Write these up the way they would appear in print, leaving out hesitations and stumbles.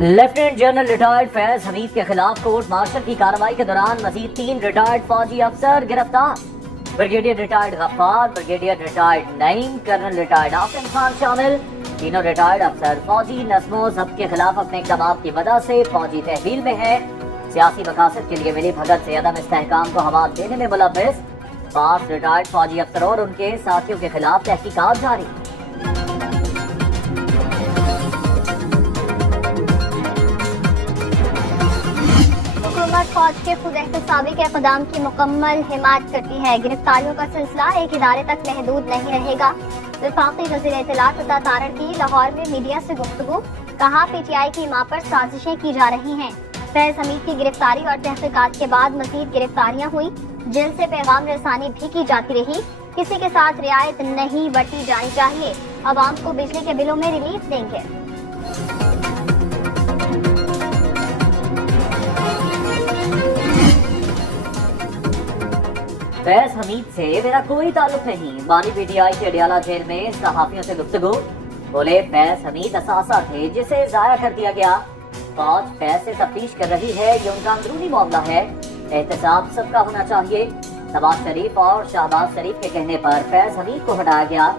Lieutenant general retired فیض حمید کے خلاف court martial کی کارروائی کے دوران مزید 3 ریٹائرڈ فوجی افسر گرفتار۔ بریگیڈیئر ریٹائرڈ غفار، بریگیڈیئر ریٹائرڈ نعیم، کرنل ریٹائرڈ آصم خان شامل۔ تینوں ریٹائرڈ افسر فوجی نظم و ضبط کے خلاف اپنے اقدامات کی وجہ سے فوجی تحویل میں ہیں۔ سیاسی مقاصد کے لیے ملی بھگت سے عدم استحکام کو ہوا دینے میں ملوث 5 ریٹائرڈ فوجی افسروں اور ان کے ساتھیوں کے خلاف تحقیقات جاری۔ حکومت فوج کے خود احتسابی کے اقدام کی مکمل حمایت کرتی ہے۔ گرفتاریوں کا سلسلہ ایک ادارے تک محدود نہیں رہے گا۔ وفاقی وزیر اطلاعات عطا تارڑ کی لاہور میں میڈیا سے گفتگو، کہا پی ٹی آئی کی ماں پر سازشیں کی جا رہی ہیں۔ فیض حمید کی گرفتاری اور تحقیقات کے بعد مزید گرفتاریاں ہوئیں، جن سے پیغام رسانی بھی کی جاتی رہی۔ کسی کے ساتھ رعایت نہیں برتی جانی چاہیے، عوام کو بجلی کے بلوں میں ریلیف دیں گے۔ فیض حمید سے میرا کوئی تعلق نہیں، بانی پی ٹی آئی کے اڈیالہ جیل میں صحافیوں سے گفتگو، بولے فیض حمید اثاثہ تھے جسے ضائع کر دیا گیا۔ فوج فیض سے تفتیش کر رہی ہے، یہ ان کا اندرونی معاملہ ہے، احتساب سب کا ہونا چاہیے۔ نواز شریف اور شہباز شریف کے کہنے پر فیض حمید کو ہٹایا گیا۔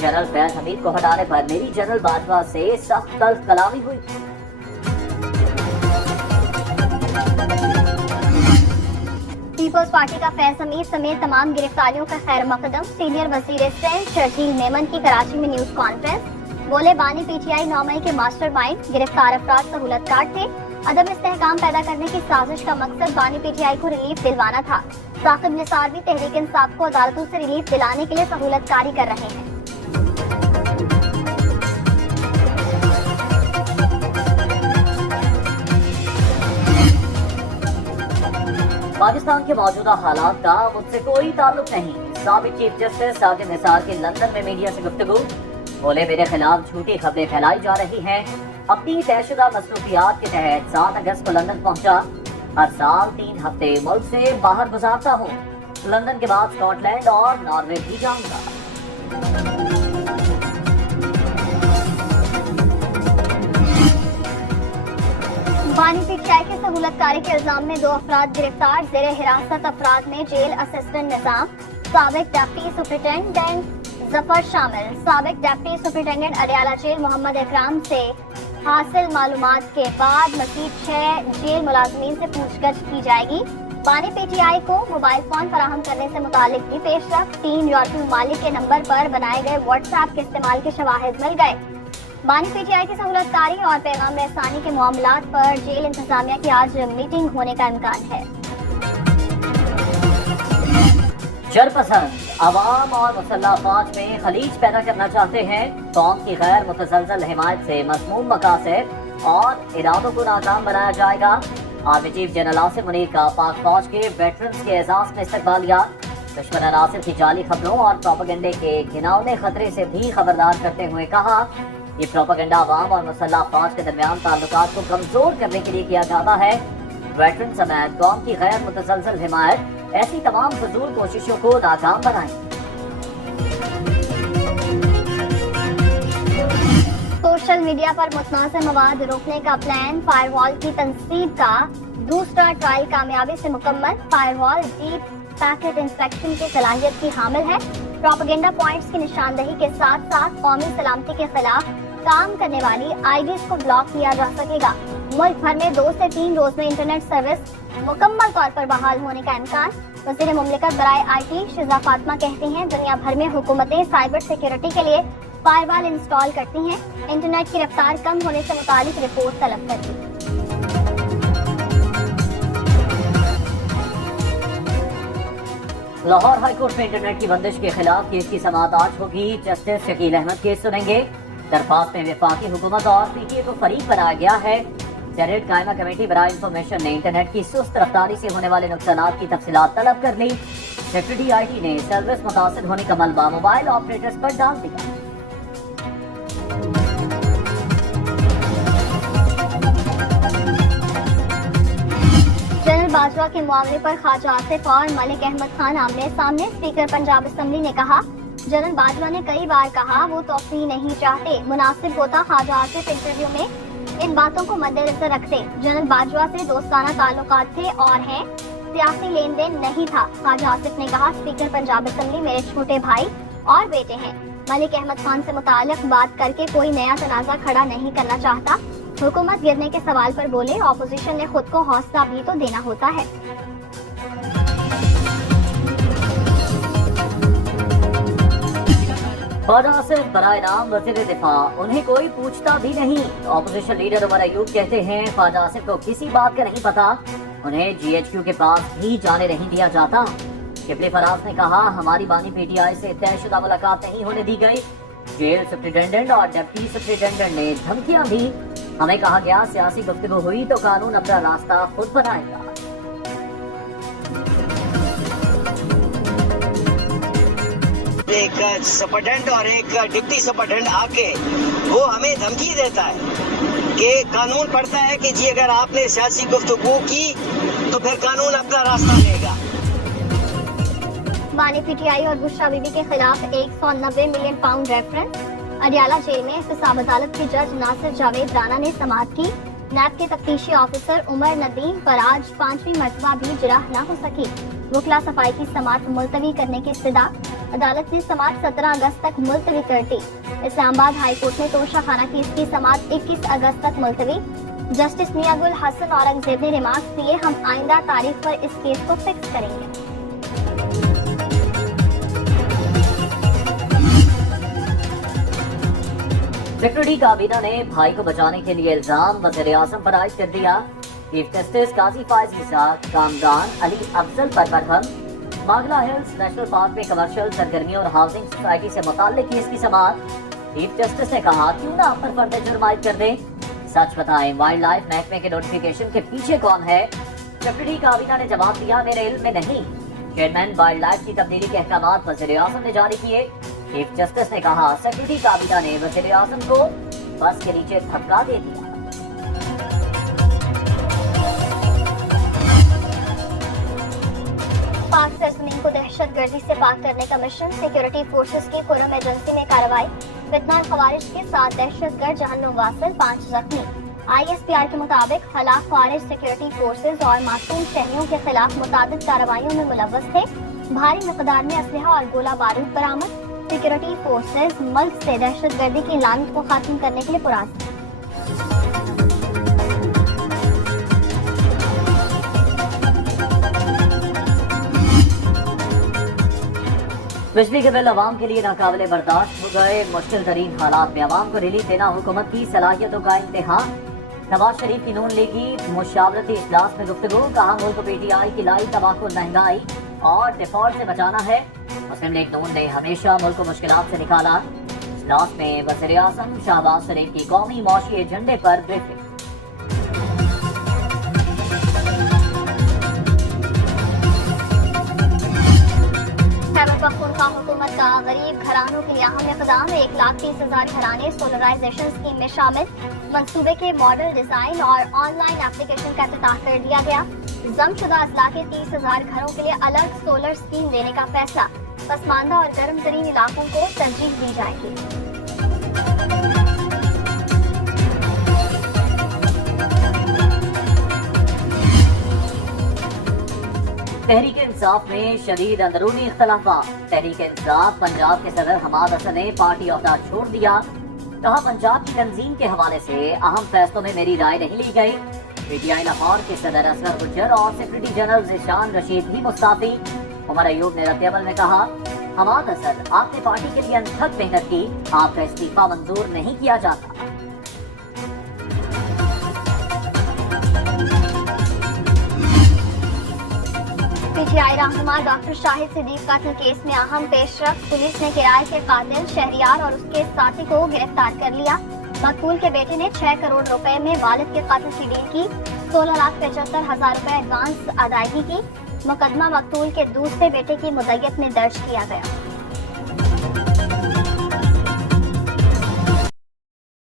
جنرل فیض حمید کو ہٹانے پر میری جنرل باجوہ سے سخت تلخ کلامی ہوئی۔ پیپلز پارٹی کا فیض حمید سمیت تمام گرفتاریوں کا خیر مقدم۔ سینئر وزیر سینٹ شرجیل میمن کی کراچی میں نیوز کانفرنس، بولے بانی پی ٹی آئی 9 مئی کے ماسٹر مائنڈ، گرفتار افراد سہولت کار تھے۔ عدم استحکام پیدا کرنے کی سازش کا مقصد بانی پی ٹی آئی کو ریلیف دلوانا تھا۔ ثاقب نثار بھی تحریک انصاف کو عدالتوں سے ریلیف دلانے کے لیے سہولت کاری کر رہے ہیں۔ پاکستان کے موجودہ حالات کا مجھ سے کوئی تعلق نہیں، سابق چیف جسٹس ساجد نثار کی لندن میں میڈیا سے گفتگو، بولے میرے خلاف جھوٹی خبریں پھیلائی جا رہی ہیں۔ اپنی طے شدہ مصروفیات کے تحت 7 اگست کو لندن پہنچا۔ ہر سال 3 ہفتے ملک سے باہر گزارتا ہوں، لندن کے بعد اسکاٹ لینڈ اور ناروے بھی جاؤں گا۔ بانی پی ٹی آئی کی سہولت کاری کے الزام میں 2 افراد گرفتار، زیر حراست افراد میں جیل اسسٹنٹ نظام، سابق ڈپٹی سپرنٹینڈنٹ ظفر شامل۔ سابق ڈپٹی سپرنٹینڈنٹ اڈیالہ جیل محمد اکرام سے حاصل معلومات کے بعد مزید 6 جیل ملازمین سے پوچھ گچھ کی جائے گی۔ بانی پی ٹی آئی کو موبائل فون فراہم کرنے سے متعلق بھی پیش رفت، 3 یورپی ممالک کے نمبر پر بنائے گئے واٹس ایپ کے استعمال کے شواہد مل گئے۔ بانی پی ٹی آئی کی سہولت کاری اور پیغام رسانی کے معاملات پر جیل انتظامیہ کی آج میٹنگ ہونے کا امکان ہے۔ شرپسند عوام اور مسلح افواج میں خلیج پیدا کرنا چاہتے ہیں، قوم کی غیر متزلزل حمایت سے مضمون مقاصد اور ارادوں کو ناکام بنایا جائے گا۔ Army chief general Asim Munir کا پاک فوج کے ویٹرنز کے اعزاز میں استقبالیہ، دشمن عناصر کی جعلی خبروں اور پروپیگنڈے کے گھناؤنے خطرے سے بھی خبردار کرتے ہوئے کہا، یہ پروپیگنڈا عوام اور مسلح افواج کے درمیان تعلقات کو کمزور کرنے کے لیے کیا جاتا ہے۔ ویٹرن سمیت قوم کی غیر متزلزل حمایت ایسی تمام فضول کوششوں کو ناکام بنائیں۔ سوشل میڈیا پر متنازع مواد روکنے کا پلان، فائر وال کی تنصیب کا دوسرا ٹرائل کامیابی سے مکمل۔ فائر وال ڈیپ پیکٹ انسپیکشن کی صلاحیت کی حامل ہے۔ پروپیگنڈا پوائنٹس کی نشاندہی کے ساتھ ساتھ قومی سلامتی کے خلاف کام کرنے والی آئی ڈیز کو بلاک کیا جا سکے گا۔ ملک بھر میں 2 سے 3 روز میں انٹرنیٹ سروس مکمل طور پر بحال ہونے کا امکان۔ وزیر مملکت برائے آئی ٹی شیزا فاطمہ کہتی ہیں، دنیا بھر میں حکومتیں سائبر سیکیورٹی کے لیے فائر وال انسٹال کرتی ہیں، انٹرنیٹ کی رفتار کم ہونے سے متعلق رپورٹ طلب کرتی ہیں۔ لاہور ہائی کورٹ میں انٹرنیٹ کی بندش کے خلاف کیس کی سماعت آج ہوگی۔ جسٹس شکیل احمد کیس سنیں گے۔ درخواست میں وفاقی حکومت اور پی ٹی اے کو فریق بنایا گیا ہے۔ سینیٹ قائمہ کمیٹی برائے انفارمیشن نے انٹرنیٹ کی سست رفتاری سے ہونے والے نقصانات کی تفصیلات طلب کر لی۔ سیکرٹری آئی ٹی نے سروس متاثر ہونے کا ملبہ موبائل آپریٹرز پر ڈال دیا۔ جنرل باجوہ کے معاملے پر خواجہ آصف اور ملک احمد خان آمنے سامنے۔ اسپیکر پنجاب اسمبلی نے کہا، جنرل باجوہ نے کئی بار کہا وہ توسیع نہیں چاہتے، مناسب ہوتا خواجہ آصف انٹرویو میں ان باتوں کو مد نظر رکھتے جنرل باجوہ سے دوستانہ تعلقات تھے اور ہیں، سیاسی لین دین نہیں تھا۔ خواجہ آصف نے کہا اسپیکر پنجاب اسمبلی میرے چھوٹے بھائی اور بیٹے ہیں۔ ملک احمد خان سے متعلق بات کر کے کوئی نیا تنازع کھڑا نہیں کرنا چاہتا۔ حکومت گرنے کے سوال پر بولے اپوزیشن نے خود کو حوصلہ بھی تو دینا ہوتا ہے۔ خواجہ آصف برائے نام وزیر دفاع، انہیں کوئی پوچھتا بھی نہیں۔ اپوزیشن لیڈر عمر ایوب کہتے ہیں خواجہ آصف کو کسی بات کا نہیں پتا، انہیں جی ایچ کیو کے پاس بھی جانے نہیں دیا جاتا۔ شبلی فراز نے کہا ہماری بانی پی ٹی آئی سے طے شدہ ملاقات نہیں ہونے دی گئی۔ جیل سپرنٹینڈنٹ اور ڈپٹی سپرنٹینڈنٹ نے دھمکیاں دی، ہمیں کہا گیا سیاسی گفتگو ہوئی تو قانون اپنا راستہ خود بنائے گا۔ ایک سپرنٹینڈنٹ اور ایک ڈپٹی سپرنٹینڈنٹ آ کے وہ ہمیں دھمکی دیتا ہے کہ قانون پڑھتا ہے کہ جی اگر آپ نے سیاسی گفتگو کی تو پھر قانون اپنا راستہ لے گا۔ بانی پی ٹی آئی اور بشرا بی بی کے خلاف 190 million pound reference. Adiala jail میں احتساب عدالت کے جج ناصر جاوید رانا نے سماعت کی۔ نیب کے تفتیشی آفیسر عمر ندیم پر آج 5ویں مرتبہ بھی جرح نہ ہو سکی۔ وکلا صفائی کی سماعت ملتوی کرنے کی استدعا، عدالت نے سماعت 17 اگست تک ملتوی کر دی۔ اسلام آباد ہائی کورٹ میں توشہ خانہ کیس کی سماعت 21 اگست تک ملتوی۔ جسٹس میاں گل حسن اورنگزیب نے ریمارکس دیے ہم آئندہ تاریخ پر اس کیس کو فکس کریں گے۔ سیکرٹری کابینہ نے بھائی کو بچانے کے لیے الزام وزیر اعظم پر عائد کر دیا۔ چیف جسٹس قاضی فائز عیسیٰ کامران علی افضل پر برہم۔ ماگلا ہلز نیشنل پارک میں کمرشل سرگرمیوں اور ہاؤسنگ سوسائٹی سے متعلق کیس کی سماعت۔ چیف جسٹس نے کہا کیوں نہ آپ پر فرد جرم عائد کر دیں، سچ بتائیں وائلڈ لائف محکمے کے نوٹیفیکیشن کے پیچھے کون ہے۔ سیکرٹری کابینہ نے جواب دیا میرے علم میں نہیں۔ چیئرمین وائلڈ لائف کی تبدیلی کے احکامات وزیر اعظم نے جاری کیے۔ چیف جسٹس نے کہا سیکرٹری کابینہ نے وزیر اعظم کو بس کے نیچے دھکا دے دیا۔ پاک سرزمین کو دہشت گردی سے پاک کرنے کا مشن، سیکورٹی فورسز کی قرم ایجنسی میں کارروائی۔ فتنہ خوارج کے 7 دہشت گرد جہنم واصل، 5 زخمی۔ آئی ایس پی آر کے مطابق خلاف خوارج سیکورٹی فورسز اور معصوم شہریوں کے خلاف متعدد کارروائیوں میں ملوث تھے۔ بھاری مقدار میں اسلحہ اور گولہ بارود برآمد۔ سیکورٹی فورسز ملک سے دہشت گردی کی لعنت کو ختم کرنے کے لیے پرعزم۔ بجلی کے بل عوام کے لیے ناقابل برداشت ہو گئے۔ مشکل ترین حالات میں عوام کو ریلیف دینا حکومت کی صلاحیتوں کا امتحان۔ نواز شریف کی نون لیگی مشاورتی اجلاس میں گفتگو، کہا ملک کو پی ٹی آئی کی لائی تباہ مہنگائی اور ڈیفالٹ سے بچانا ہے۔ مسلم لیگ نون نے ہمیشہ ملک کو مشکلات سے نکالا۔ اجلاس میں وزیر اعظم شہباز شریف کی قومی معاشی ایجنڈے پر بریفنگ۔ خیبر پختونخوا حکومت کا غریب گھرانوں کے لیے اہم اقدام، 1,30,000 گھرانے سولرائزیشن اسکیم میں شامل۔ منصوبے کے ماڈل ڈیزائن اور آن لائن اپلیکیشن کا افتتاح کر دیا گیا۔ ضم شدہ اضلاع کے 30,000 گھروں کے لیے الگ سولر اسکیم دینے کا فیصلہ، پسماندہ اور گرم ترین علاقوں کو ترجیح دی جائے گی۔ تحریک انصاف میں شدید اندرونی اختلافات۔ تحریک انصاف پنجاب کے صدر حماد حسن نے پارٹی عہدہ چھوڑ دیا، کہا پنجاب کی تنظیم کے حوالے سے اہم فیصلوں میں میری رائے نہیں لی گئی۔ پی ٹی آئی لاہور کے صدر اصغر گجر اور سیکرٹری جنرل ذیشان رشید بھی مستعفی۔ عمر ایوب نے رد عمل میں کہا حماد حسن آپ نے پارٹی کے لیے انتھک محنت کی، آپ کا استعفیٰ منظور نہیں کیا جاتا۔ پی ٹی آئی رہنما ڈاکٹر شاہد صدیق قتل کیس میں اہم پیش رفت، پولیس نے کرائے کے قاتل شہریار اور اس کے ساتھی کو گرفتار کر لیا۔ مقتول کے بیٹے نے 6 کروڑ روپے میں والد کے قتل کی ڈیل کی، 16,75,000 روپے ایڈوانس ادائیگی کی۔ مقدمہ مقتول کے دوسرے بیٹے کی مدعیت میں درج کیا گیا۔